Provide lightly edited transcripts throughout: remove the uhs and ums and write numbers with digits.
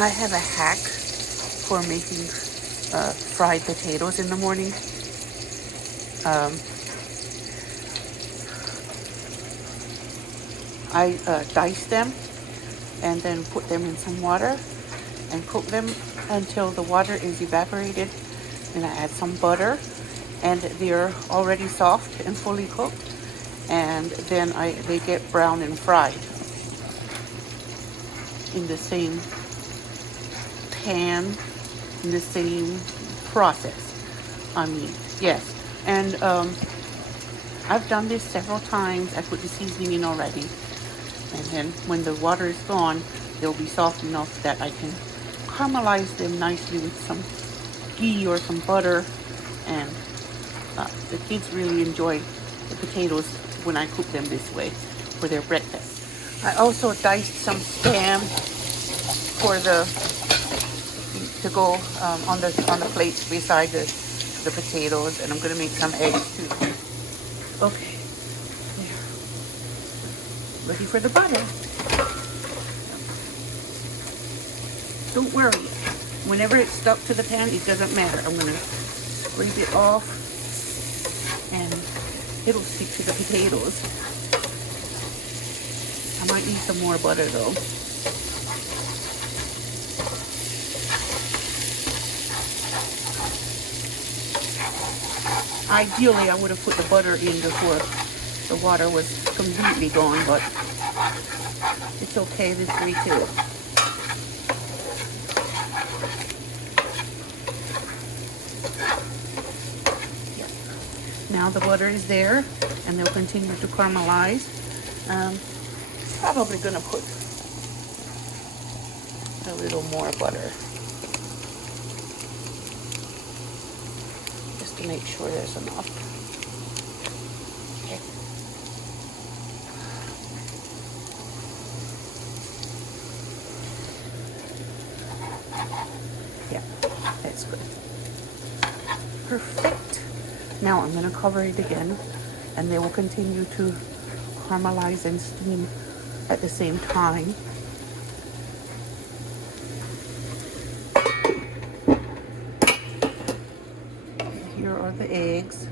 I have a hack for making fried potatoes in the morning. Um, I dice them and then put them in some water and cook them until the water is evaporated. And I add some butter, and they're already soft and fully cooked. And then they get brown and fried in the same pan, in the same process. I mean, yes. And I've done this several times. I put the seasoning in already. And then when the water is gone, they'll be soft enough that I can caramelize them nicely with some ghee or some butter. And the kids really enjoy the potatoes when I cook them this way for their breakfast. I also diced some Spam for to go on the plates beside the potatoes, and I'm gonna make some eggs too. Okay, there. Ready for the butter. Don't worry. Whenever it's stuck to the pan, it doesn't matter. I'm gonna scrape it off, and it'll stick to the potatoes. I might need some more butter though. Ideally, I would have put the butter in before the water was completely gone, but it's okay this way too. Now the butter is there, and they'll continue to caramelize. Probably gonna put a little more butter, just to make sure there's enough. Okay. Yeah, that's good. Perfect. Now I'm going to cover it again, and they will continue to caramelize and steam at the same time. Here are the eggs.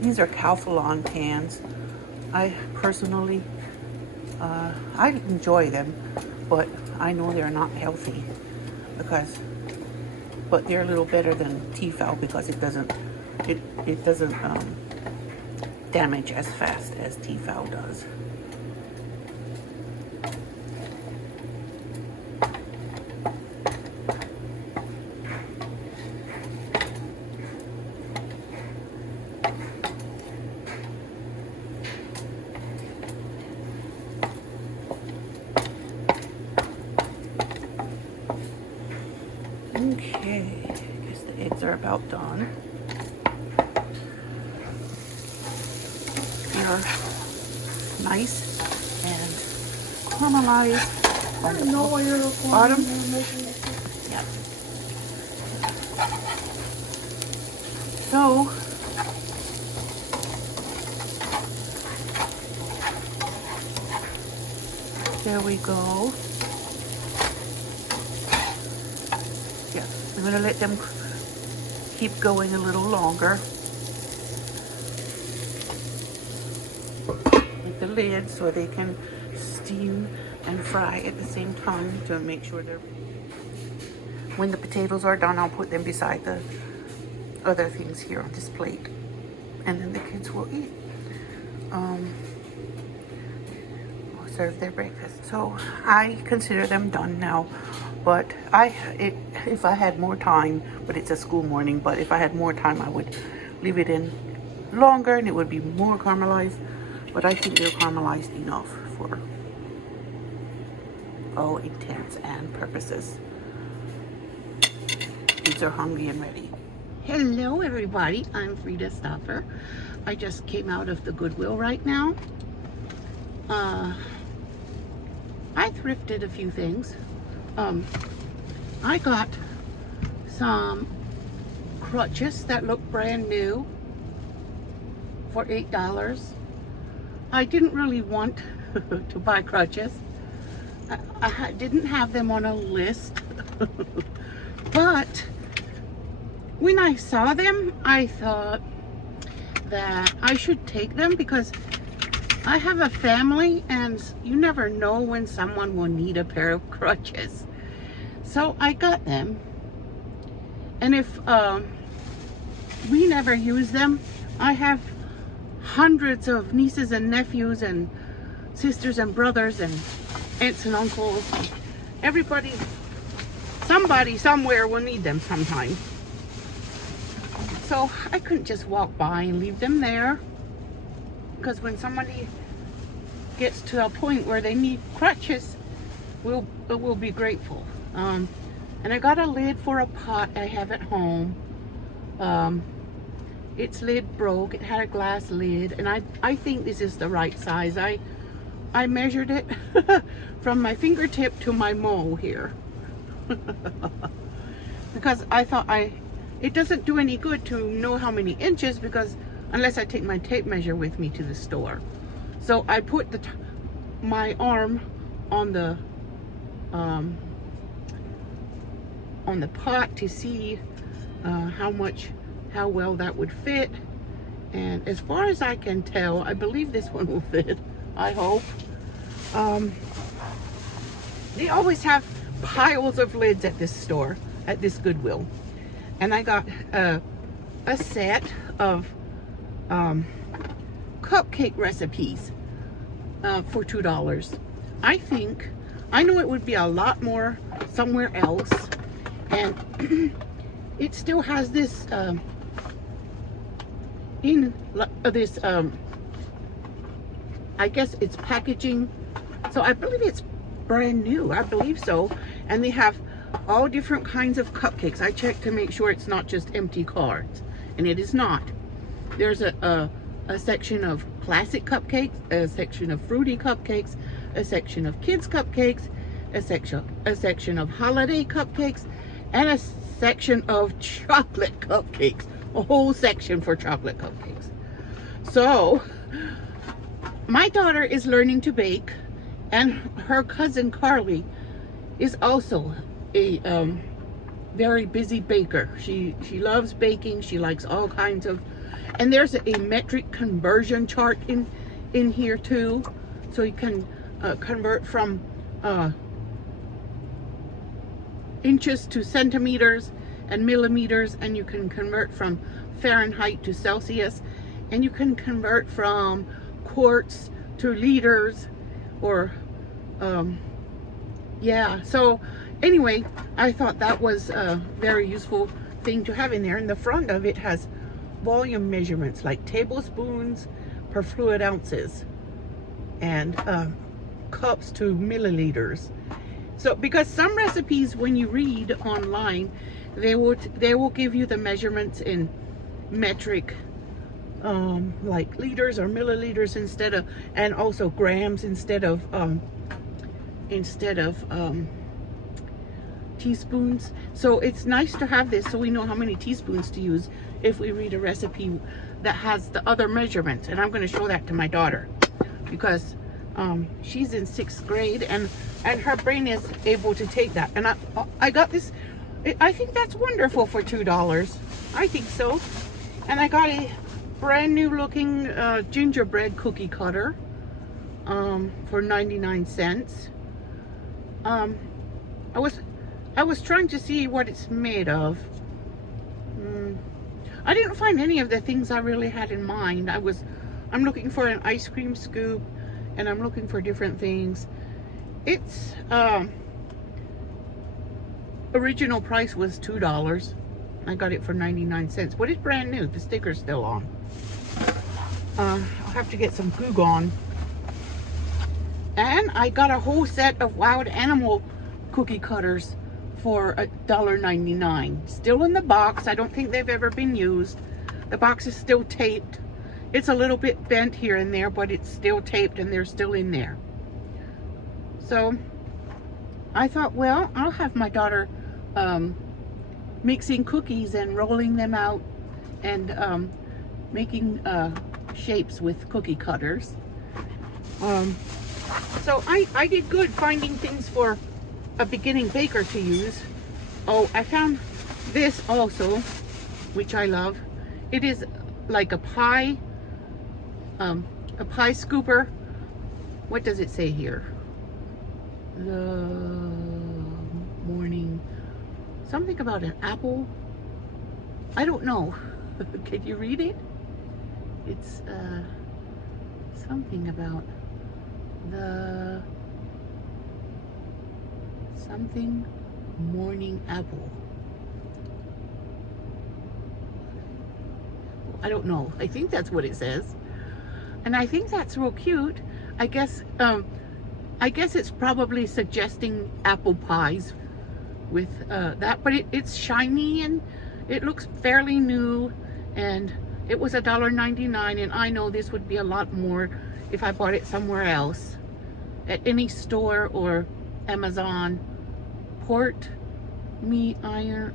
These are Calphalon pans. I personally, I enjoy them, but I know they're not healthy but they're a little better than Tefal because it doesn't damage as fast as Tefal does. Okay, I guess the eggs are about done. They're nice and caramelized on the bottom. Yep. So, there we go. Yeah, I'm going to let them keep going a little longer with the lid so they can steam and fry at the same time to make sure they're... When the potatoes are done, I'll put them beside the other things here on this plate, and then the kids will eat. Serve their breakfast. So I consider them done now, but if I had more time, but it's a school morning, but if I had more time, I would leave it in longer and it would be more caramelized, but I think they're caramelized enough for all intents and purposes. Kids are hungry and ready. Hello everybody, I'm Frida Stoffer. I just came out of the Goodwill right now. I thrifted a few things. I got some crutches that look brand new for $8. I didn't really want to buy crutches. I didn't have them on a list, but when I saw them, I thought that I should take them because I have a family and you never know when someone will need a pair of crutches. So I got them. And if we never use them, I have hundreds of nieces and nephews and sisters and brothers and aunts and uncles. Everybody, somebody somewhere will need them sometime. So I couldn't just walk by and leave them there, because when somebody gets to a point where they need crutches, we'll be grateful. And I got a lid for a pot I have at home. Its lid broke. It had a glass lid, and I think this is the right size. I measured it from my fingertip to my mole here. Because I thought it doesn't do any good to know how many inches, because unless I take my tape measure with me to the store. So I put my arm on the pot to see how well that would fit. And as far as I can tell, I believe this one will fit. I hope. They always have piles of lids at this store, at this Goodwill. And I got a set of cupcake recipes for $2. I know it would be a lot more somewhere else, and it still has this I guess it's packaging, so I believe it's brand new. I believe so. And they have all different kinds of cupcakes. I checked to make sure it's not just empty cards, and it is not. There's a section of classic cupcakes, a section of fruity cupcakes, a section of kids cupcakes, a section of holiday cupcakes, and a section of chocolate cupcakes. A whole section for chocolate cupcakes. So my daughter is learning to bake, and her cousin Carly is also a very busy baker. She loves baking. She likes all kinds of, and there's a metric conversion chart in here too, so you can convert from inches to centimeters and millimeters, and you can convert from Fahrenheit to Celsius, and you can convert from quarts to liters, or yeah. So anyway, I thought that was a very useful thing to have in there. And the front of it has volume measurements like tablespoons per fluid ounces, and cups to milliliters. So because some recipes, when you read online, they will give you the measurements in metric, like liters or milliliters instead of, and also grams instead of teaspoons. So it's nice to have this so we know how many teaspoons to use if we read a recipe that has the other measurements. And I'm going to show that to my daughter, because she's in 6th grade, and her brain is able to take that. And I got this. I think that's wonderful for $2. I think so. And I got a brand new looking gingerbread cookie cutter for 99 cents. I was trying to see what it's made of. I didn't find any of the things I really had in mind. I'm looking for an ice cream scoop, and I'm looking for different things. It's original price was $2. I got it for 99 cents, but it's brand new. The sticker's still on. I'll have to get some glue gone. And I got a whole set of wild animal cookie cutters for $1.99. Still in the box. I don't think they've ever been used. The box is still taped. It's a little bit bent here and there, but it's still taped and they're still in there. So I thought, well, I'll have my daughter mixing cookies and rolling them out and making shapes with cookie cutters. So I did good finding things for a beginning baker to use. Oh, I found this also, which I love. It is like a pie scooper. What does it say here? The morning, something about an apple. I don't know. Can you read it? It's something about the something morning apple. I don't know. I think that's what it says, and I think that's real cute. I guess it's probably suggesting apple pies with that, but it's shiny and it looks fairly new, and it was $1.99, and I know this would be a lot more if I bought it somewhere else, at any store or Amazon. Port Myrian,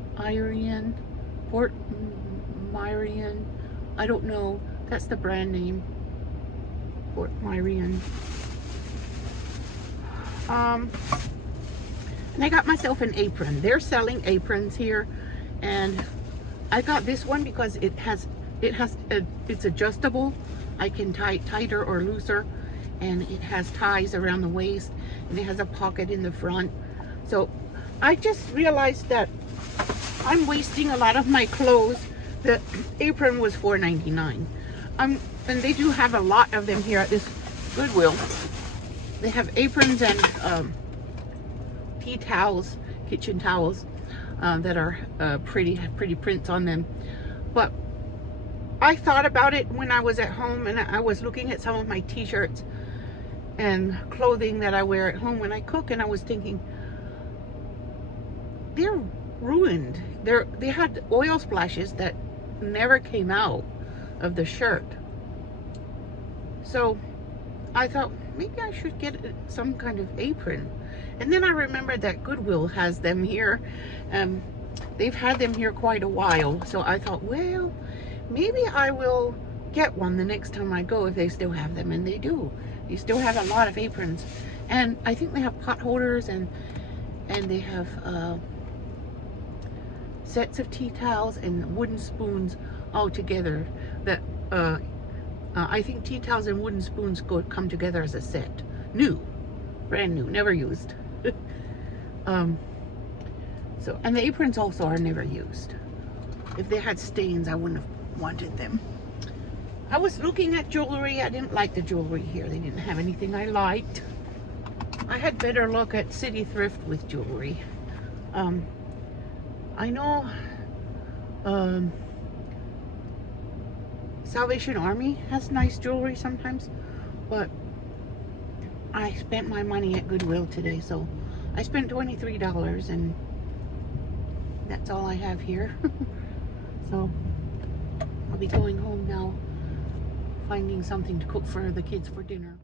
I don't know. That's the brand name. Port Myrian. And I got myself an apron. They're selling aprons here, and I got this one because it's adjustable. I can tie it tighter or looser, and it has ties around the waist, and it has a pocket in the front. So I just realized that I'm wasting a lot of my clothes. The apron was $4.99. And they do have a lot of them here at this Goodwill. They have aprons and tea towels, kitchen towels that are pretty prints on them. But I thought about it when I was at home, and I was looking at some of my t-shirts and clothing that I wear at home when I cook, and I was thinking, they're ruined. They had oil splashes that never came out of the shirt. So I thought maybe I should get some kind of apron. And then I remembered that Goodwill has them here. They've had them here quite a while. So I thought, well, maybe I will get one the next time I go if they still have them. And they do. They still have a lot of aprons. And I think they have pot holders, and they have sets of tea towels and wooden spoons all together. That I think tea towels and wooden spoons come together as a set. New, brand new, never used. So, and the aprons also are never used. If they had stains, I wouldn't have wanted them. I was looking at jewelry. I didn't like the jewelry here. They didn't have anything I liked. I had better look at City Thrift with jewelry. I know Salvation Army has nice jewelry sometimes, but I spent my money at Goodwill today, so I spent $23, and that's all I have here. So I'll be going home now, finding something to cook for the kids for dinner.